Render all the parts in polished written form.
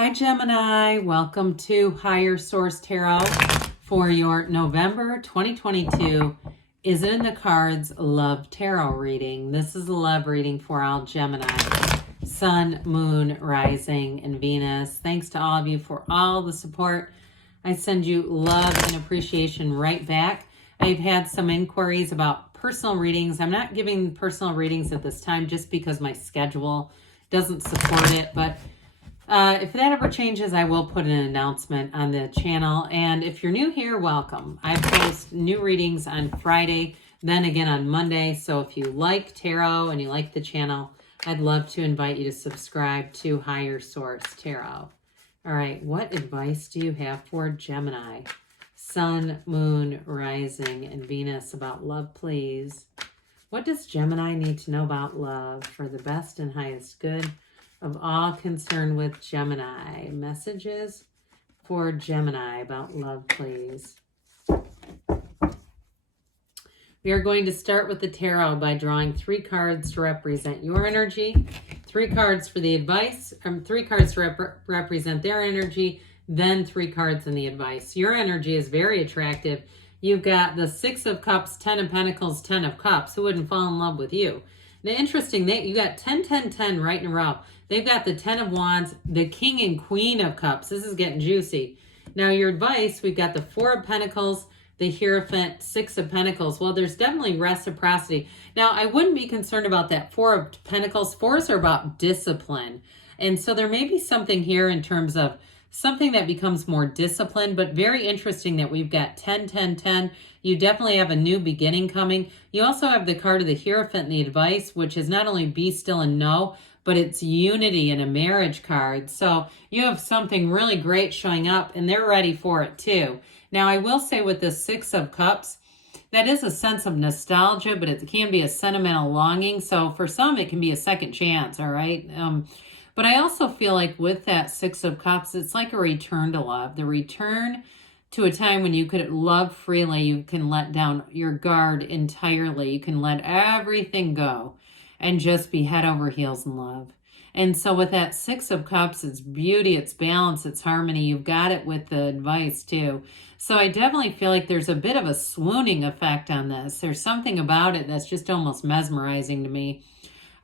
Hi Gemini, welcome to Higher Source Tarot for your November 2022 Is It in the Cards Love Tarot reading. This is a love reading for all Gemini, Sun, Moon, Rising, and Venus. Thanks to all of you for all the support. I send you love and appreciation right back. I've had some inquiries about personal readings. I'm not giving personal readings at this time just because my schedule doesn't support it, but if that ever changes, I will put an announcement on the channel. And if you're new here, welcome. I post new readings on Friday, then again on Monday. So if you like tarot and you like the channel, I'd love to invite you to subscribe to Higher Source Tarot. All right, what advice do you have for Gemini? Sun, Moon, Rising, and Venus about love, please. What does Gemini need to know about love for the best and highest good of all concerned with Gemini? Messages for Gemini about love, please. We are going to start with the tarot by drawing 3 cards to represent your energy, 3 cards for the advice, 3 cards to represent their energy, then 3 cards in the advice. Your energy is very attractive. You've got the 6 of Cups, 10 of Pentacles, 10 of Cups. Who wouldn't fall in love with you? Now, interesting, you got 10, 10, 10 right in a row. They've got the 10 of Wands, the King and Queen of Cups. This is getting juicy. Now, your advice, we've got the 4 of Pentacles, the Hierophant, 6 of Pentacles. Well, there's definitely reciprocity. Now, I wouldn't be concerned about that 4 of Pentacles. 4s are about discipline. And so there may be something here in terms of something that becomes more disciplined, but very interesting that we've got 10, 10, 10. You definitely have a new beginning coming. You also have the card of the Hierophant and the advice, which is not only be still and know, but it's unity and a marriage card. So you have something really great showing up and they're ready for it too. Now, I will say with the 6 of Cups, that is a sense of nostalgia, but it can be a sentimental longing. So for some, it can be a second chance, all right? But I also feel like with that 6 of Cups, it's like a return to love. The return to a time when you could love freely. You can let down your guard entirely. You can let everything go and just be head over heels in love. And so with that 6 of Cups, it's beauty, it's balance, it's harmony. You've got it with the advice too. So I definitely feel like there's a bit of a swooning effect on this. There's something about it that's just almost mesmerizing to me.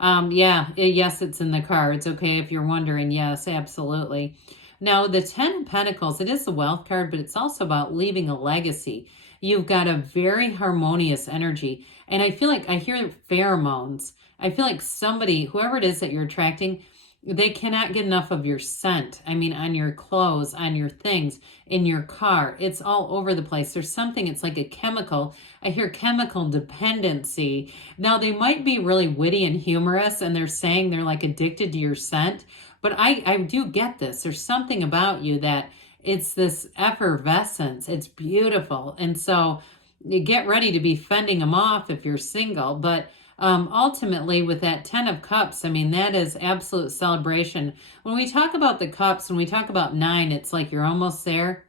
Yes, it's in the cards. Okay, if you're wondering, yes, absolutely. Now, the 10 of Pentacles, it is the wealth card, but it's also about leaving a legacy. You've got a very harmonious energy. And I feel like I hear pheromones. I feel like somebody, whoever it is that you're attracting, they cannot get enough of your scent. I mean, on your clothes, on your things, in your car. It's all over the place. There's something, it's like a chemical. I hear chemical dependency. Now, they might be really witty and humorous, and they're saying they're like addicted to your scent. But I do get this. There's something about you that it's this effervescence. It's beautiful. And so you get ready to be fending them off if you're single. But ultimately, with that 10 of Cups, I mean, that is absolute celebration. When we talk about the cups, when we talk about 9, it's like you're almost there.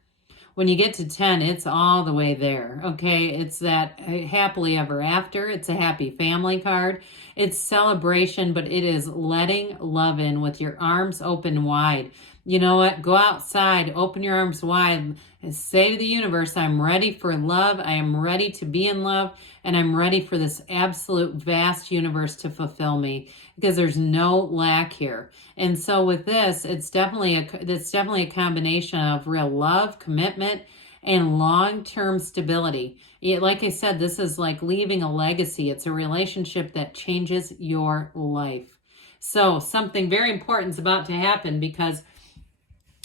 When you get to 10, it's all the way there, okay? It's that happily ever after. It's a happy family card. It's celebration, but it is letting love in with your arms open wide. You know what? Go outside, open your arms wide, and say to the universe, I'm ready for love. I am ready to be in love, and I'm ready for this absolute vast universe to fulfill me because there's no lack here. And so with this, it's definitely a combination of real love, commitment, and long-term stability. Like I said, this is like leaving a legacy. It's a relationship that changes your life. So something very important is about to happen because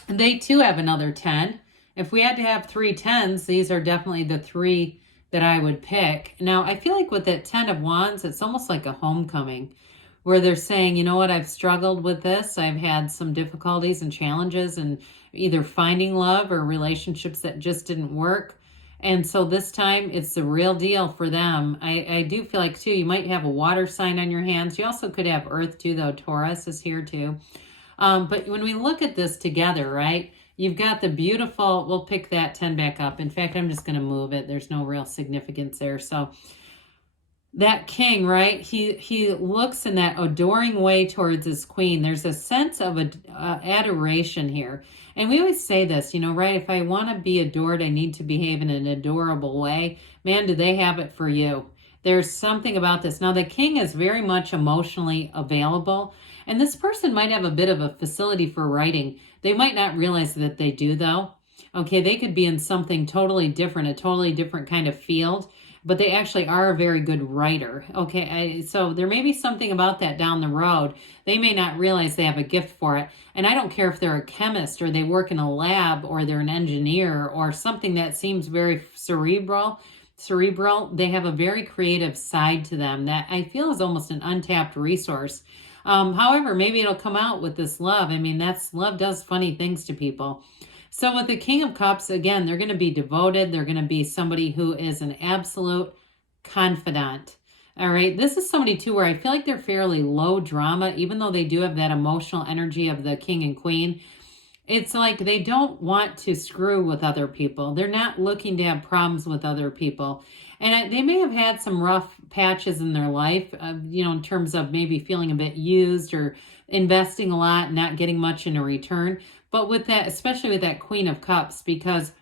they too have another 10. If we had to have 3 10s, these are definitely the 3 that I would pick. Now, I feel like with that 10 of Wands, it's almost like a homecoming where they're saying, you know what, I've struggled with this. I've had some difficulties and challenges in either finding love or relationships that just didn't work. And so this time it's the real deal for them. I do feel like too, you might have a water sign on your hands. You also could have Earth too, though Taurus is here too. But when we look at this together, right, you've got the beautiful, we'll pick that 10 back up. In fact, I'm just going to move it. There's no real significance there. So that king, right? He looks in that adoring way towards his queen. There's a sense of adoration here. And we always say this, you know, right? If I want to be adored, I need to behave in an adorable way. Man, do they have it for you. There's something about this. Now, the king is very much emotionally available, and this person might have a bit of a facility for writing. They might not realize that they do, though. Okay, they could be in something totally different, a totally different kind of field, but they actually are a very good writer. Okay, so there may be something about that down the road. They may not realize they have a gift for it. And I don't care if they're a chemist or they work in a lab or they're an engineer or something that seems very cerebral. They have a very creative side to them that I feel is almost an untapped resource. However, maybe it'll come out with this love. I mean, love does funny things to people. So with the King of Cups, again, they're going to be devoted. They're going to be somebody who is an absolute confidant. All right. This is somebody, too, where I feel like they're fairly low drama, even though they do have that emotional energy of the king and queen. It's like they don't want to screw with other people. They're not looking to have problems with other people. And they may have had some rough patches in their life, you know, in terms of maybe feeling a bit used or investing a lot and not getting much in a return. But with that, especially with that Queen of Cups, because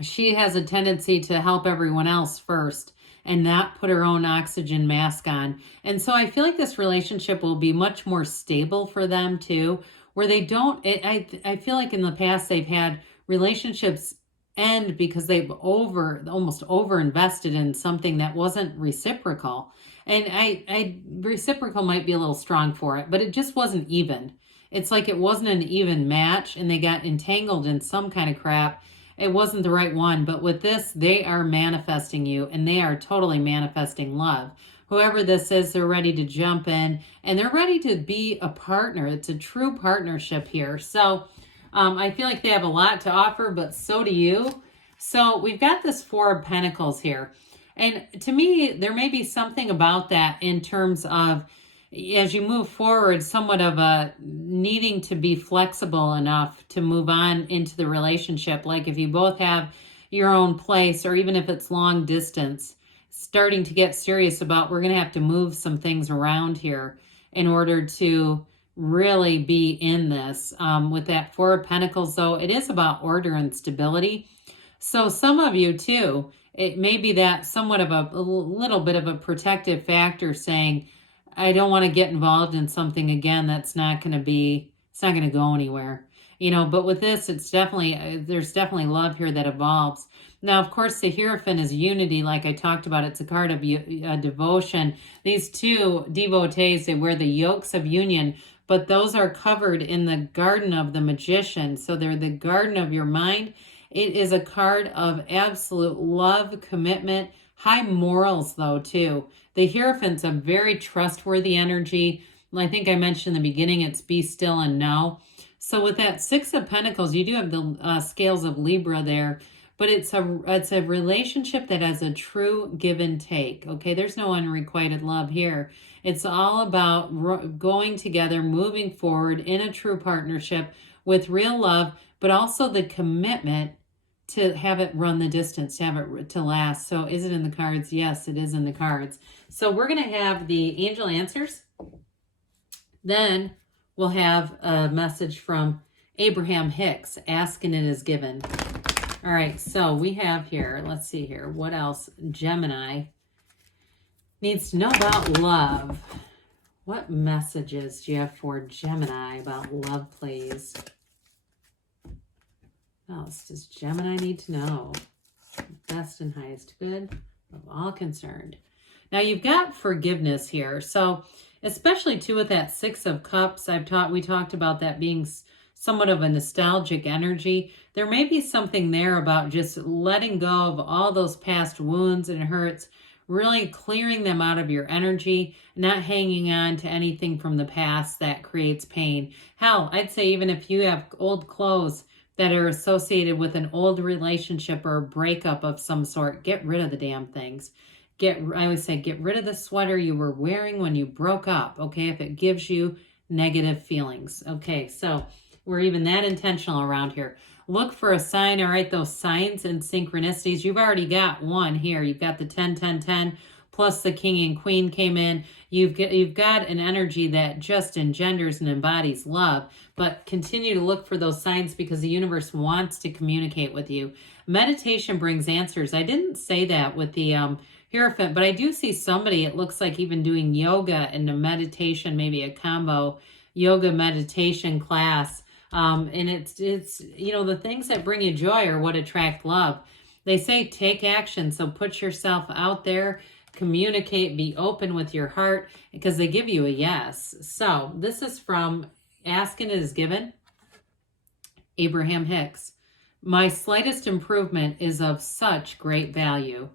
she has a tendency to help everyone else first and not put her own oxygen mask on. And so I feel like this relationship will be much more stable for them too, where they don't, I feel like in the past they've had relationships end because they've almost over invested in something that wasn't reciprocal. And reciprocal might be a little strong for it, but it just wasn't even. It's like it wasn't an even match and they got entangled in some kind of crap. It wasn't the right one. But with this, they are manifesting you and they are totally manifesting love. Whoever this is, they're ready to jump in and they're ready to be a partner. It's a true partnership here. So I feel like they have a lot to offer, but so do you. So we've got this Four of Pentacles here. And to me, there may be something about that in terms of, as you move forward, somewhat of a needing to be flexible enough to move on into the relationship. Like if you both have your own place, or even if it's long distance, starting to get serious about, we're going to have to move some things around here in order to really be in this. With that Four of Pentacles, though, it is about order and stability. So some of you too, it may be that somewhat of a little bit of a protective factor saying, I don't want to get involved in something again that's not going to go anywhere. You know, but with this, it's definitely, there's definitely love here that evolves. Now, of course, the Hierophant is unity, like I talked about. It's a card of devotion. These two devotees, they wear the yokes of union, but those are covered in the garden of the magician. So they're the garden of your mind. It is a card of absolute love, commitment, high morals, though, too. The Hierophant's a very trustworthy energy. I think I mentioned in the beginning, it's be still and know. So with that Six of Pentacles, you do have the scales of Libra there, but it's a relationship that has a true give and take. Okay, there's no unrequited love here. It's all about going together, moving forward in a true partnership with real love, but also the commitment to have it run the distance, to have it to last. So is it in the cards? Yes, it is in the cards. So we're going to have the angel answers. Then we'll have a message from Abraham Hicks. Ask and it is given. All right, so we have here, let's see here. What else? Gemini needs to know about love. What messages do you have for Gemini about love, please? What else does Gemini need to know? Best and highest good of all concerned. Now you've got forgiveness here. So especially too with that Six of Cups, we talked about that being somewhat of a nostalgic energy. There may be something there about just letting go of all those past wounds and hurts, really clearing them out of your energy, not hanging on to anything from the past that creates pain. Hell, I'd say even if you have old clothes that are associated with an old relationship or a breakup of some sort, get rid of the damn things. I always say, get rid of the sweater you were wearing when you broke up, okay, if it gives you negative feelings. Okay, so we're even that intentional around here. Look for a sign, all right, those signs and synchronicities. You've already got one here. You've got the 10, 10, 10, plus the King and Queen came in. You've got an energy that just engenders and embodies love, but continue to look for those signs because the universe wants to communicate with you. Meditation brings answers. I didn't say that with the Hierophant, but I do see somebody, it looks like even doing yoga and a meditation, maybe a combo yoga meditation class. And it's the things that bring you joy are what attract love. They say take action, so put yourself out there, communicate, be open with your heart, because they give you a yes. So this is from Ask and It Is Given, Abraham Hicks. My slightest improvement is of such great value.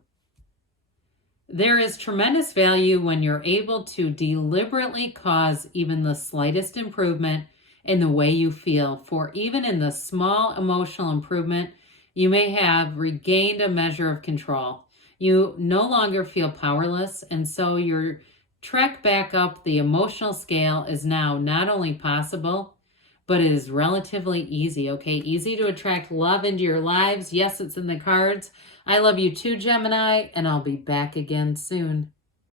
There is tremendous value when you're able to deliberately cause even the slightest improvement in the way you feel, for even in the small emotional improvement, you may have regained a measure of control. You no longer feel powerless, and so your trek back up the emotional scale is now not only possible, but it is relatively easy, okay? Easy to attract love into your lives. Yes, it's in the cards. I love you too, Gemini, and I'll be back again soon.